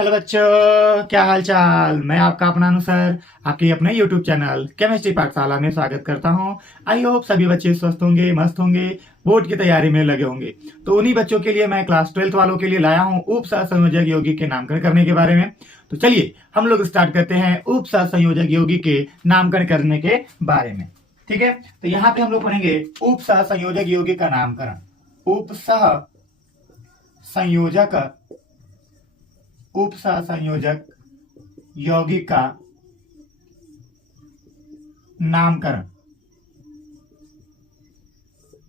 Hello बच्चों, क्या हाल चाल। मैं आपका अपना अनुसर आपके अपने YouTube चैनल केमिस्ट्री पाठशाला में स्वागत करता हूं। आई होप सभी बच्चे स्वस्थ होंगे, मस्त होंगे, बोर्ड की तैयारी में लगे होंगे। तो उन्हीं बच्चों के लिए मैं क्लास 12th वालों के लिए लाया हूं उप सहसंयोजक यौगिक के नामकरण करने के बारे में। तो चलिए हम लोग स्टार्ट करते हैं उप सहसंयोजक यौगिक के नामकरण करने के बारे में। ठीक है, तो यहाँ पे हम लोग पढ़ेंगे उप सहसंयोजक यौगिक का नामकरण। उप सहसंयोजक यौगिक का नामकरण,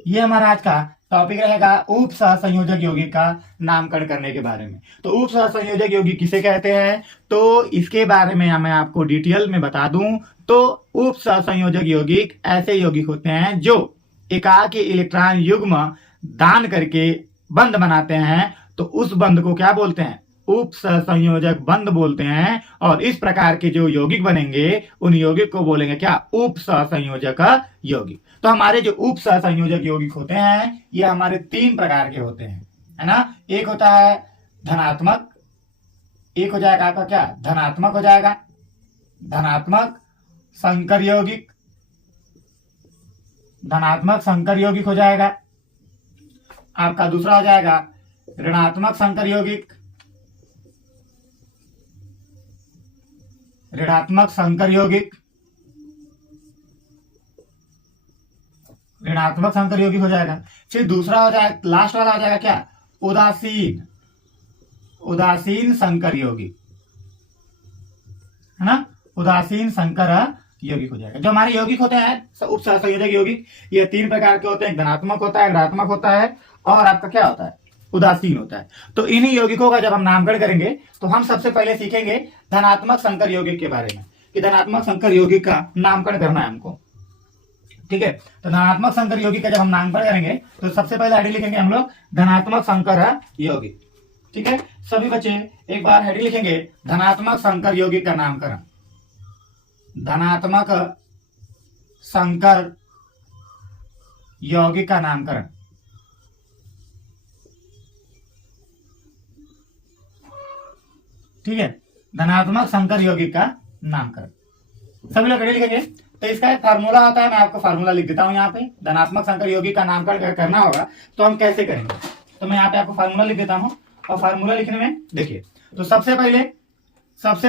ये हमारा आज का टॉपिक रहेगा उप सहसंयोजक यौगिक का नामकरण करने के बारे में। तो उप सहसंयोजक यौगिक किसे कहते हैं, तो इसके बारे में मैं आपको डिटेल में बता दूं। तो उप सहसंयोजक यौगिक ऐसे यौगिक होते हैं जो एकाकी इलेक्ट्रॉन युग्म दान करके बंध बनाते हैं। तो उस बंध को क्या बोलते हैं, उप सहसंयोजक बंध बोलते हैं। और इस प्रकार के जो यौगिक बनेंगे उन यौगिक को बोलेंगे क्या, उप सहसंयोजक यौगिक। तो हमारे जो उप सहसंयोजक यौगिक होते हैं ये हमारे 3 प्रकार के होते हैं, है ना। एक होता है धनात्मक, एक हो जाएगा आपका क्या, धनात्मक हो जाएगा, धनात्मक संकर यौगिक, धनात्मक संकर यौगिक हो जाएगा। आपका दूसरा हो जाएगा ऋणात्मक संकर यौगिक, ऋणात्मक संकर यौगिक, ऋणात्मक संकर यौगिक हो जाएगा। फिर दूसरा हो जाएगा, लास्ट वाला हो जाएगा क्या, उदासीन, उदासीन संकर यौगिक, है ना, उदासीन संकर यौगिक हो जाएगा। जो हमारे यौगिक होते हैं उप सहसंयोजक यौगिक, ये 3 प्रकार के होते हैं। धनात्मक होता है, ऋणात्मक होता है और आपका क्या होता है, उदासीन होता है। तो इन्हीं यौगिकों का जब हम नामकरण करेंगे तो हम सबसे पहले सीखेंगे धनात्मक संकर यौगिक के बारे में, कि धनात्मक संकर यौगिक का नामकरण करना है हमको। ठीक है, तो धनात्मक संकर यौगिक का जब हम नामकरण करेंगे तो सबसे पहले हेडिंग लिखेंगे हम लोग धनात्मक संकर यौगिक। ठीक है, सभी बच्चे एक बार हेडिंग लिखेंगे धनात्मक संकर यौगिक का नामकरण, धनात्मक संकर यौगिक का नामकरण। ठीक है, धनात्मक संकर यौगिक का नामकरण सभी लोग हेडिंग लिखेंगे। तो इसका एक फार्मूला होता है, मैं आपको फार्मूला लिख देता हूं यहाँ पे। धनात्मक संकर यौगिक का नामकरण करना होगा तो हम कैसे करेंगे, तो मैं यहाँ पे आपको फार्मूला लिख देता हूं। और फार्मूला लिखने में देखिए, तो सबसे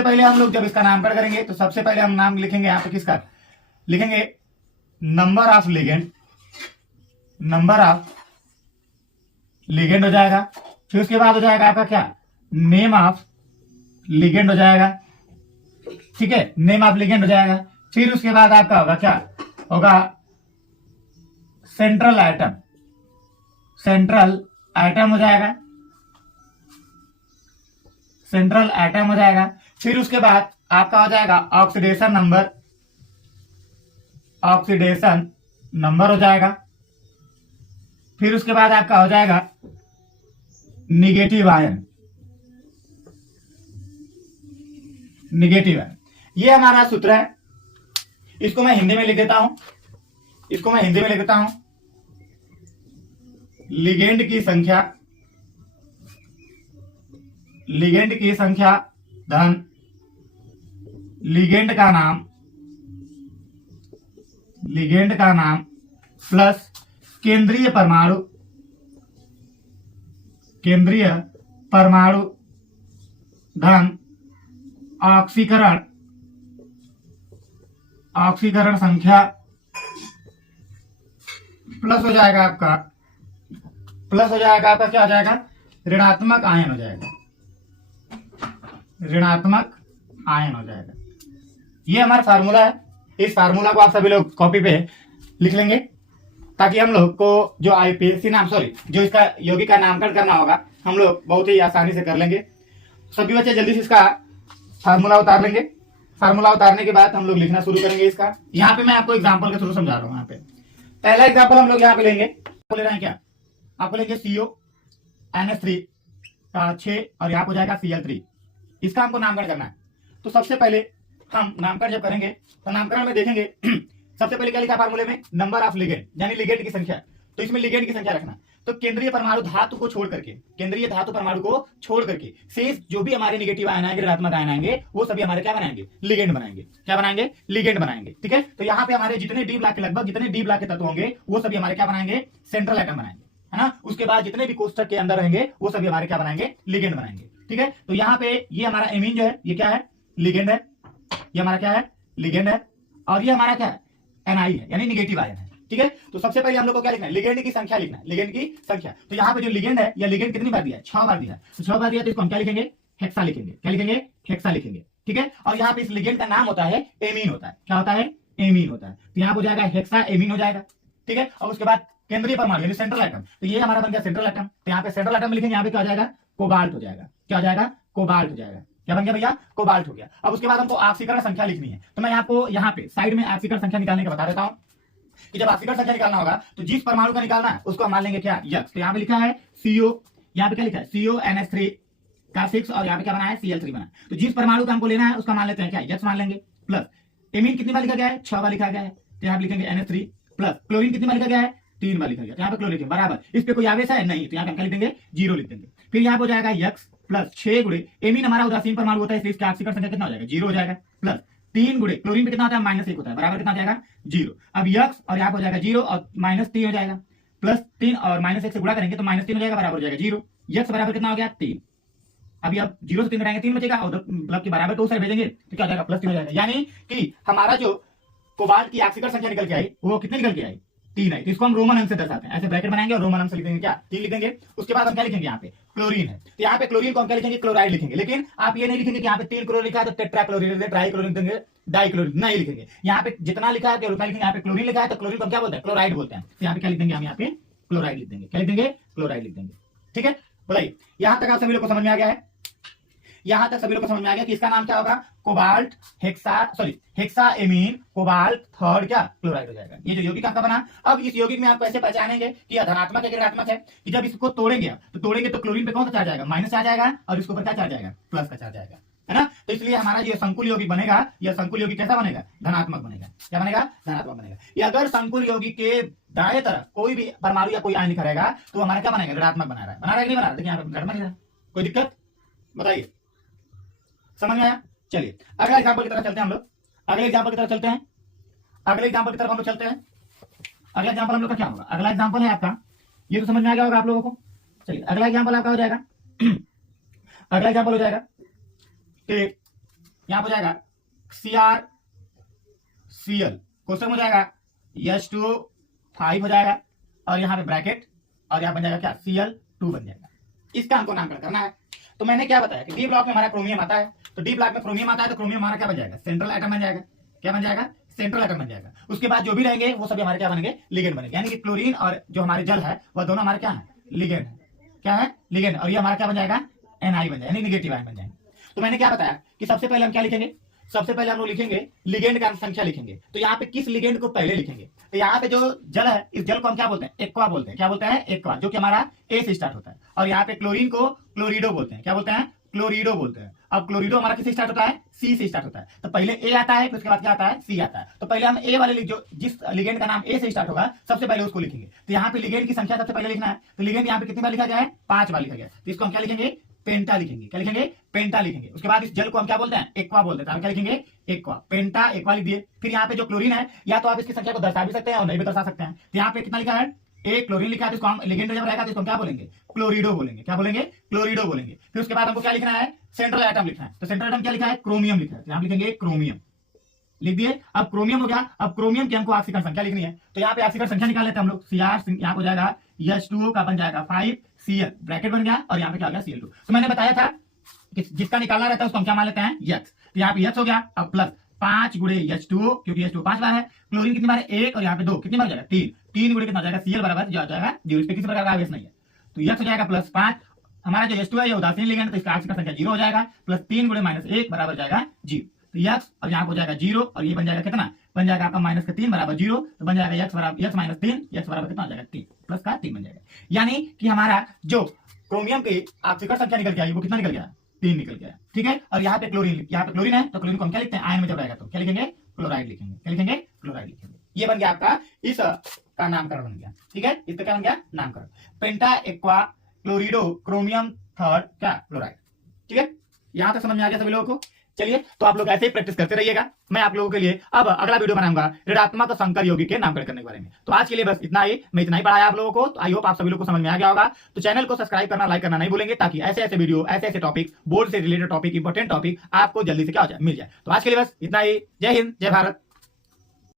पहले हम लोग जब इसका नामकरण करेंगे तो सबसे पहले हम नाम लिखेंगे यहाँ पे किसका, लिखेंगे number of ligand, number of ligand हो जाएगा। फिर उसके बाद हो जाएगा आपका क्या, नेम ऑफ लिगेंड हो जाएगा। ठीक है, नेम ऑफ लिगेंड हो जाएगा। फिर उसके बाद आपका होगा क्या, होगा सेंट्रल एटम, सेंट्रल एटम हो जाएगा, सेंट्रल एटम हो जाएगा। फिर उसके बाद आपका हो जाएगा ऑक्सीडेशन नंबर, ऑक्सीडेशन नंबर हो जाएगा। फिर उसके बाद आपका हो जाएगा निगेटिव आयन, निगेटिव आयन। ये हमारा सूत्र है। इसको मैं हिंदी में लिख देता हूं, इसको मैं हिंदी में लिख देता हूं। लिगेंड की संख्या, लिगेंड की संख्या धन लिगेंड का नाम, लिगेंड का नाम प्लस केंद्रीय परमाणु, केंद्रीय परमाणु धन ऑक्सीकरण, ऑक्सीकरण संख्या प्लस हो जाएगा आपका, प्लस हो जाएगा आपका क्या हो जाएगा, ऋणात्मक आयन हो जाएगा, ऋणात्मक आयन हो जाएगा। ये हमारा फार्मूला है। इस फार्मूला को आप सभी लोग कॉपी पे लिख लेंगे ताकि हम लोग को जो आईपीएससी नाम जो इसका यौगिक का नामकरण करना होगा हम लोग बहुत ही आसानी से कर लेंगे। सभी बच्चे जल्दी से इसका फार्मूला उतार लेंगे। फार्मूला उतारने के बाद हम लोग लिखना शुरू करेंगे इसका। यहाँ पे मैं आपको एग्जांपल के थ्रू समझा रहा हूँ। यहाँ पे पहला एग्जांपल हम लोग यहाँ पे लेंगे, ले रहे हैं क्या, आपको लेंगे CONH3 का 6 और यहाँ हो जाएगा Cl3। इसका हमको नामकरण करना है। तो सबसे पहले हम नामकरण जब करेंगे तो नामकरण में देखेंगे सबसे पहले क्या लिखा फार्मूले में, नंबर ऑफ लिगेंड यानी लिगेंड की संख्या। तो इसमें लिगेंड की संख्या रखना। तो केंद्रीय परमाणु धातु को छोड़ करके, केंद्रीय धातु परमाणु को छोड़ करके शेष जो भी हमारे नेगेटिव आयन आएंगे, ऋणात्मक आयन आएंगे, वो सभी हमारे क्या बनाएंगे, लिगेंड बनाएंगे। क्या बनाएंगे, लिगेंड बनाएंगे। ठीक है, तो यहाँ पे हमारे जितने डी ब्लॉक के लगभग जितने डी ब्लॉक के तत्व होंगे वो सभी हमारे क्या बनाएंगे, सेंट्रल एटम बनाएंगे, है ना। उसके बाद जितने भी कोष्ठक के अंदर रहेंगे वो सभी हमारे क्या बनाएंगे, लिगेंड बनाएंगे। ठीक है, तो यहाँ पे ये हमारा एमीन जो है ये क्या है, लिगेंड है। ये हमारा क्या है, लिगेंड है। और ये हमारा क्या है, एनआई है, यानी निगेटिव आयन है। ठीक है, तो सबसे पहले हम लोग को क्या लिखना है, लिगेंड की संख्या लिखना है, लिगेंड की संख्या। तो यहाँ पे जो लिगेंड है, या लिगेंड कितनी बार दिया है, 6 बार दिया है। तो 6 बार दिया तो इसको हम क्या लिखेंगे, हेक्सा लिखेंगे। क्या लिखेंगे, हेक्सा लिखेंगे। ठीक है, और यहाँ पे इस लिगेंड का नाम होता है एमीन होता है। क्या होता है, एमीन होता है। तो यहाँ हो जाएगा हेक्सा एमीन हो जाएगा। ठीक है, और उसके बाद केंद्रीय परमाणु यानी सेंट्रल एटम, तो ये हमारा बन गया सेंट्रल एटम। तो यहाँ पे सेंट्रल एटम में लिखेंगे, यहाँ पे क्या हो जाएगा, कोबाल्ट हो जाएगा। क्या हो जाएगा, कोबाल्ट हो जाएगा। क्या बन गया भैया, कोबाल्ट हो गया। अब उसके बाद हमको ऑक्सीकरण संख्या लिखनी है। तो मैं आपको यहाँ पे साइड में ऑक्सीकरण संख्या निकालने का बता देता हूँ कि जब ऑक्सीकरण संख्या निकालना होगा तो जिस परमाणु का निकालना है उसको हम मान लेंगे क्या, यक्स। तो यहाँ पे लिखा है CO, यहाँ पे क्या लिखा है, CONH3 का 6, और यहाँ पे क्या बना है, Cl3 बना। तो जिस परमाणु का हमको लेना है उसका मान लेते हैं क्या, यक्स मान लेंगे। प्लस एमीन कितनी बार लिखा गया है, 6 बार लिखा गया है, तो यहाँ पे लिखेंगे NH3। प्लस क्लोरीन कितनी बार लिखा गया है, 3 बार लिखा गया, यहाँ पे क्लोरीन बराबर। इस पे कोई आवेश है नहीं, तो यहाँ पे हम क्या लिख देंगे, 0 लिख देंगे। फिर यहाँ पे हो जाएगा यक्स प्लस 6 गुणे एमीन हमारा उदासीन परमाणु होता है, इसलिए इसका ऑक्सीकरण संख्या कितना हो जाएगा, 0 हो जाएगा। प्लस 3 गुणे क्लोरीन पे कितना होता है, -1 होता है, बराबर कितना हो जाएगा, 0। अब यक्स और यहाँ पे हो जाएगा 0 और -3 हो जाएगा। प्लस 3 और -1 से गुणा करेंगे तो -3 हो जाएगा, बराबर हो जाएगा 0। यक्स बराबर कितना हो गया, 3। अभी अब 0 से 3 घटाएंगे 3 बचेगा, और मतलब के बराबर को उस साइड भेजेंगे तो क्या हो जाएगा, +3 हो जाएगा। यानी कि हमारा जो कोबाल्ट की ऑक्सीकरण संख्या निकल के आई वो कितनी निकल के आई, 3 है। तो इसको हम रोमन अंक से दर्शाते हैं, ऐसे ब्रैकेट बनाएंगे और रोमन अंक से लिखेंगे क्या, 3 लिख देंगे। उसके बाद हम क्या लिखेंगे, यहाँ पे क्लोरीन है, तो यहाँ पे क्लोरीन को हम क्या लिखेंगे, क्लोराइड लिखेंगे। लेकिन आप ये नहीं लिखेंगे कि यहाँ पे 3 क्लोरीन लिखा है तो टेट्राक्लोरीन, ट्राइक्लोरीन देंगे, डाइक्लोरीन नहीं लिखेंगे। यहाँ पे जितना लिखा है उतना लिखेंगे। यहाँ पे क्लोरीन लिखा है तो क्लोरीन को हम क्या बोलते हैं, क्लोराइड बोलते हैं। तो यहाँ पे क्या लिख देंगे, हम यहाँ पे क्लोराइड लिख देंगे। क्या लिख देंगे, क्लोराइड लिख देंगे। ठीक है, बताइए यहां तक आप सभी लोग को समझ में आ गया है, यहां तक सभी लोग को समझ में आ गया कि इसका नाम क्या होगा, cobalt hexa amine cobalt third क्या, क्लोराइड हो जाएगा। ये जो यौगिक आपका बना। अब इस यौगिक में आप कैसे पहचानेंगे कि यह धनात्मक है कि ऋणात्मक है, कि जब इसको तोड़ेंगे तो क्लोरीन पे कौन सा चार्ज आएगा, माइनस चार्ज आएगा, और इसके ऊपर क्या चार्ज आएगा, प्लस का चार्ज आएगा, है ना। तो इसलिए हमारा जो संकुल यौगिक बनेगा, यह संकुल यौगिक कैसा बनेगा, धनात्मक बनेगा। क्या बनेगा, धनात्मक बनेगा। ये अगर संकुल यौगिक के दाएं तरफ कोई भी परमाणु या कोई आयन लिखा रहेगा तो हमारा क्या बनेगा, ऋणात्मक बना रहा है कि नहीं बना रहा, देखिए यहाँ पे ऋणात्मक है। कोई दिक्कत बताइए, समझ में आया। चलिए अगला एग्जांपल की तरफ चलते हैं हम लोग, अगले एग्जांपल की तरफ चलते हैं, अगले एग्जांपल की तरफ हम लोग चलते हैं। अगला एग्जांपल हम लोग का क्या होगा, अगला एग्जांपल है आपका, ये तो समझ में आ गया होगा आप लोगों को। चलिए अगला एग्जांपल आपका हो जाएगा अगला एग्जांपल हो जाएगा कि यहां हो जाएगा CrCl, क्वेश्चन हो जाएगा H2O5 हो जाएगा, और यहाँ पे ब्रैकेट, और यहाँ बन जाएगा क्या, Cl2 बन जाएगा। इसका हमको नामकरण करना है। तो मैंने क्या बताया कि डी ब्लॉक में हमारा क्रोमियम आता है, तो डी ब्लॉक में क्रोमियम आता है तो क्रोमियम हमारा क्या बन जाएगा, सेंट्रल एटम बन जाएगा। क्या बन जाएगा, सेंट्रल एटम बन जाएगा। उसके बाद जो भी रहेंगे वो सभी हमारे क्या बनेंगे, लिगेंड बनेंगे। यानी कि क्लोरीन और जो हमारे जल है वह दोनों हमारे क्या है, लिगेंड है। क्या है, लिगेंड। और ये हमारा क्या बन जाएगा, NI बन जाएगा, यानी निगेटिव आयन बन जाएंगे। तो मैंने क्या बताया कि सबसे पहले हम क्या लिखेंगे, सबसे पहले हम लोग लिखेंगे लिगेंड का संख्या लिखेंगे। तो यहाँ पे किस लिगेंड को पहले लिखेंगे, तो यहाँ पे जो जल है इस जल को हम क्या बोलते हैं, एक्वा बोलते हैं। क्या बोलते हैं, एक्वा, जो कि हमारा A से स्टार्ट होता है। और यहाँ पे क्लोरीन को क्लोरिडो बोलते हैं। क्या बोलते हैं, क्लोरिडो बोलते हैं। अब क्लोरिडो हमारा किससे स्टार्ट होता है, C से स्टार्ट होता है। तो पहले A आता है, फिर उसके बाद क्या आता है, C आता है। तो पहले हम A वाले जो जिस लिगेंड का नाम A से स्टार्ट होगा सबसे पहले उसको लिखेंगे। तो यहाँ पे लिगेंड की संख्या सबसे पहले लिखना है। तो लिगेंड यहाँ पे कितनी बार लिखा गया है, 5 बार लिखा गया है। तो इसको हम क्या लिखेंगे, पेंटा लिखेंगे। क्या लिखेंगे, पेंटा लिखेंगे। उसके बाद इस जल को हम क्या बोलते हैं, एक्वा बोलते हैं। क्या लिखेंगे, एक्वा, पेंटा एक्वा लिख दिए। फिर यहाँ पे जो क्लोरीन है, या तो आप इसकी संख्या को दर्शा भी सकते हैं और नहीं भी दर्शा सकते हैं। तो यहाँ पे कितना लिखा है, एक क्लोरीन लिखा है, तो इसको हम लिगेंड जब रहेगा तो इसको हम क्या बोलेंगे, क्लोरिडो बोलेंगे। क्या बोलेंगे, क्लोरिडो बोलेंगे। फिर उसके बाद हमको क्या लिखना है, सेंट्रल एटम लिखना है। तो सेंट्रल एटम क्या लिखा है, क्रोमियम लिखा है। यहाँ लिखेंगे क्रोमियम, लिख दिए। अब क्रोमियम हो गया। अब क्रोमियम की हमको ऑक्सीकरण संख्या लिखनी है। तो यहाँ पे ऑक्सीकरण संख्या निकाल लेते हैं हम लोग। Cr यहाँ हो जाएगा H2O का बन जाएगा 5Cl, ब्रैकेट बन गया, और यहाँ पे क्या हो गया, Cl2। तो मैंने बताया था कि जिसका निकालना रहता है उसको हम क्या मान लेते हैं, यक्स। तो यहाँ पे यक्स हो गया। अब प्लस 5 गुणे H2O, क्योंकि H2O 5 बार है। क्लोरीन कितनी बार है, 1, और यहाँ पे 2, कितनी बार हो जाएगा, 3। 3 गुणे कितना हो जाएगा, Cl बराबर जो हो जाएगा 0। इस पे किसी प्रकार का आवेश नहीं है, तो यक्स हो जाएगा प्लस 5। हमारा जो H2O है ये उदासीन लिगेंड, तो इसका ऑक्सीकरण संख्या 0 हो जाएगा। प्लस 3 गुणे -1 बराबर जाएगा 0। तो यक्स और यहाँ हो जाएगा 0, और ये बन जाएगा कितना, बन जाएगा आपका -3 बराबर 0। तो बन जाएगा यक्स बराबर यक्स -3, यक्स बराबर कितना हो जाएगा, 3, प्लस का 3 बन जाएगा। यानी कि हमारा जो क्रोमियम की ऑक्सीकरण संख्या निकल के आई वो कितना निकल गया, 3 निकल गया। ठीक है, और यहाँ पे क्लोरीन है, तो क्लोरीन को हम क्या लिखते हैं, आयन में जब रहेगा तो क्या लिखेंगे, क्लोराइड लिखेंगे। क्या लिखेंगे, क्लोराइड लिखेंगे। ये बन गया आपका इस का नामकरण बन गया। ठीक है, इसका क्या बन गया? नामकरण। पेंटा एक्वा क्लोरिडो क्रोमियम थर्ड क्या क्लोराइड। ठीक है, यहां तक समझ में आ गया सभी लोगों को। चलिए, तो आप लोग ऐसे ही प्रैक्टिस करते रहिएगा। मैं आप लोगों के लिए अब अगला वीडियो बनाऊंगा ऋणात्मक संकर यौगिक के नामकरण करने के बारे में। तो आज के लिए बस इतना ही, मैं इतना ही पढ़ाया आप लोगों को। तो आई होप आप सभी लोग को समझ में आ गया होगा। तो चैनल को सब्सक्राइब करना, लाइक करना नहीं भूलेंगे, ताकि ऐसे ऐसे वीडियो, ऐसे ऐसे टॉपिक, बोर्ड से रिलेटेड टॉपिक, इंपॉर्टेंट टॉपिक आपको जल्दी से क्या हो जाए, मिल जाए। तो आज के लिए बस इतना ही। जय हिंद, जय भारत।